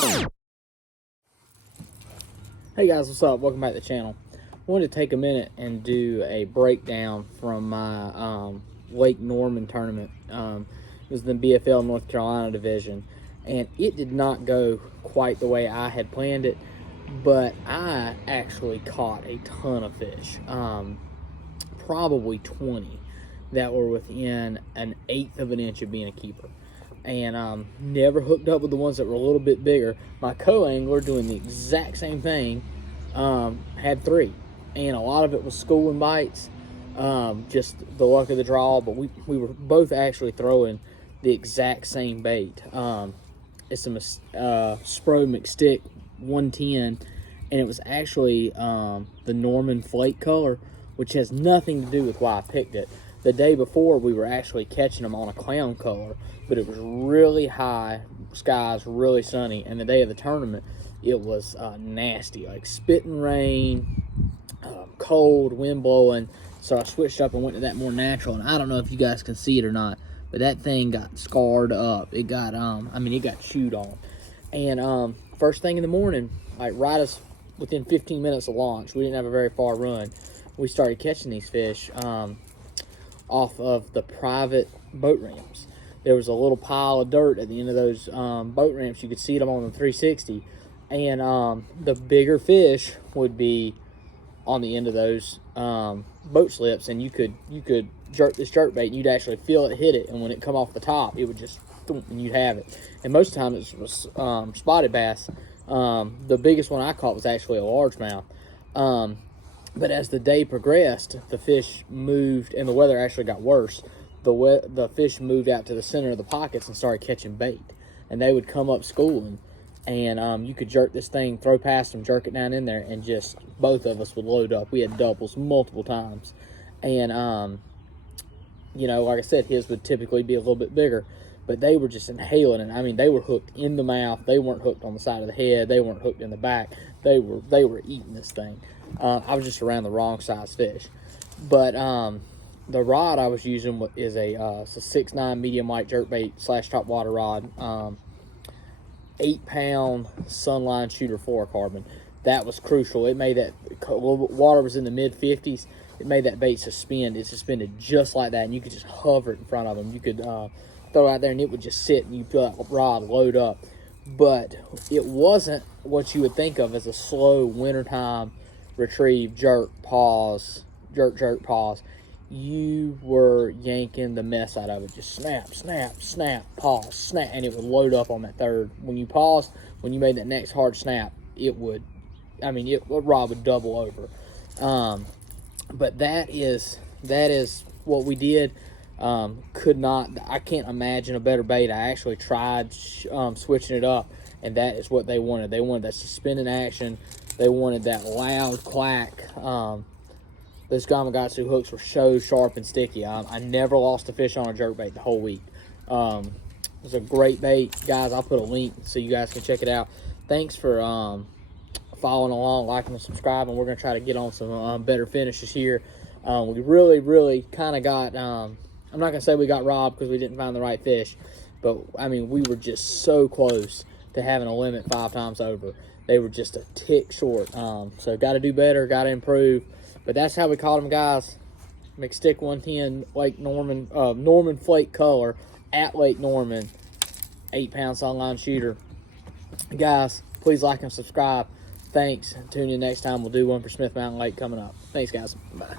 Hey guys, what's up? Welcome back to the channel. I wanted to take a minute and do a breakdown from my Lake Norman tournament. It was the BFL North Carolina division, and it did not go quite the way I had planned it, but I actually caught a ton of fish, probably 20 that were within an eighth of an inch of being a keeper. And never hooked up with the ones that were a little bit bigger. My co-angler, doing the exact same thing, had 3, and a lot of it was schooling bites, just the luck of the draw. But we were both actually throwing the exact same bait. It's a Spro McStick 110, and it was actually the Norman Flake color, which has nothing to do with why I picked it. The day before, we were actually catching them on a clown color, but it was really high skies, really sunny, and the day of the tournament, it was nasty, like spitting rain, cold, wind blowing. So I switched up and went to that more natural, and I don't know if you guys can see it or not, but that thing got scarred up. It got, it got chewed on. And first thing in the morning, like right as within 15 minutes of launch, we didn't have a very far run, we started catching these fish off of the private boat ramps. There was a little pile of dirt at the end of those boat ramps. You could see them on the 360, and the bigger fish would be on the end of those boat slips, and you could jerk this jerk bait, and you'd actually feel it hit it, and when it come off the top, it would just thump, and you'd have it. And most of the time it was spotted bass. The biggest one I caught was actually a largemouth. But as the day progressed, the fish moved, and the weather actually got worse. The fish moved out to the center of the pockets and started catching bait. And they would come up schooling, and you could jerk this thing, throw past them, jerk it down in there, and just both of us would load up. We had doubles multiple times. And, like I said, his would typically be a little bit bigger. But they were just inhaling it. I mean, they were hooked in the mouth. They weren't hooked on the side of the head. They weren't hooked in the back. They were eating this thing. I was just around the wrong size fish. But the rod I was using is a 6'9" medium light jerkbait / top water rod, 8-pound Sunline Shooter fluorocarbon. That was crucial. It made that water was in the mid 50s. It made that bait suspend. It suspended just like that, and you could just hover it in front of them. You could throw it out there, and it would just sit, and you feel that rod load up. But it wasn't what you would think of as a slow wintertime retrieve, jerk, pause, jerk, pause. You were yanking the mess out of it. Just snap, snap, snap, pause, snap, and it would load up on that third. When you paused, when you made that next hard snap, the rod would double over. But that is what we did. I can't imagine a better bait. I actually tried switching it up, and that is what they wanted. They wanted that suspended action. They wanted that loud clack. Those Gamakatsu hooks were so sharp and sticky. I never lost a fish on a jerkbait the whole week. It was a great bait. Guys, I'll put a link so you guys can check it out. Thanks for following along, liking and subscribing. We're going to try to get on some better finishes here. We really kind of got... I'm not going to say we got robbed because we didn't find the right fish. But, we were just so close to having a limit 5 times over. They were just a tick short. So got to do better, got to improve. But that's how we caught them, guys. McStick 110, Lake Norman, Norman Flake color at Lake Norman, 8-pound Sunline Shooter. Guys, please like and subscribe. Thanks. Tune in next time. We'll do one for Smith Mountain Lake coming up. Thanks, guys. Bye.